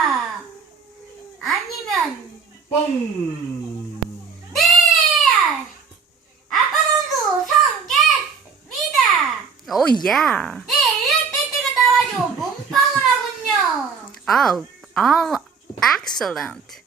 아니야. 아니면 뽕. 네. 아빠 선수 성겠습니다. Oh, 오 야. 네, 일렉 밴드가 나와서 몸빵을 하군요. 아우, 아우, 엑셀런트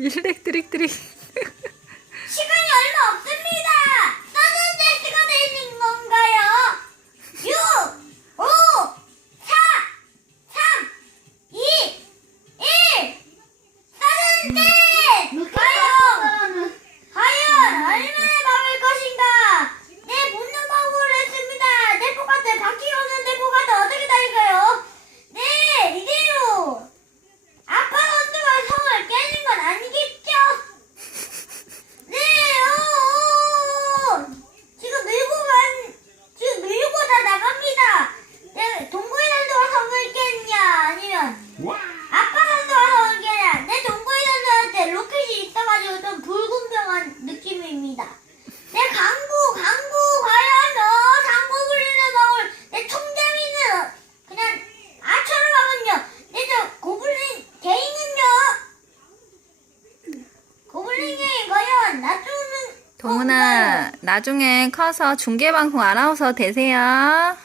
일렉트릭트릭. 시간이 얼마 없습니다. 떠는 데 시간이 있는 건가요? 6, 5, 4, 3, 2, 1. 떠는 데 과연 과연 얼마나 나중에 동훈아, 나중에 커서 중계방송 아나운서 되세요.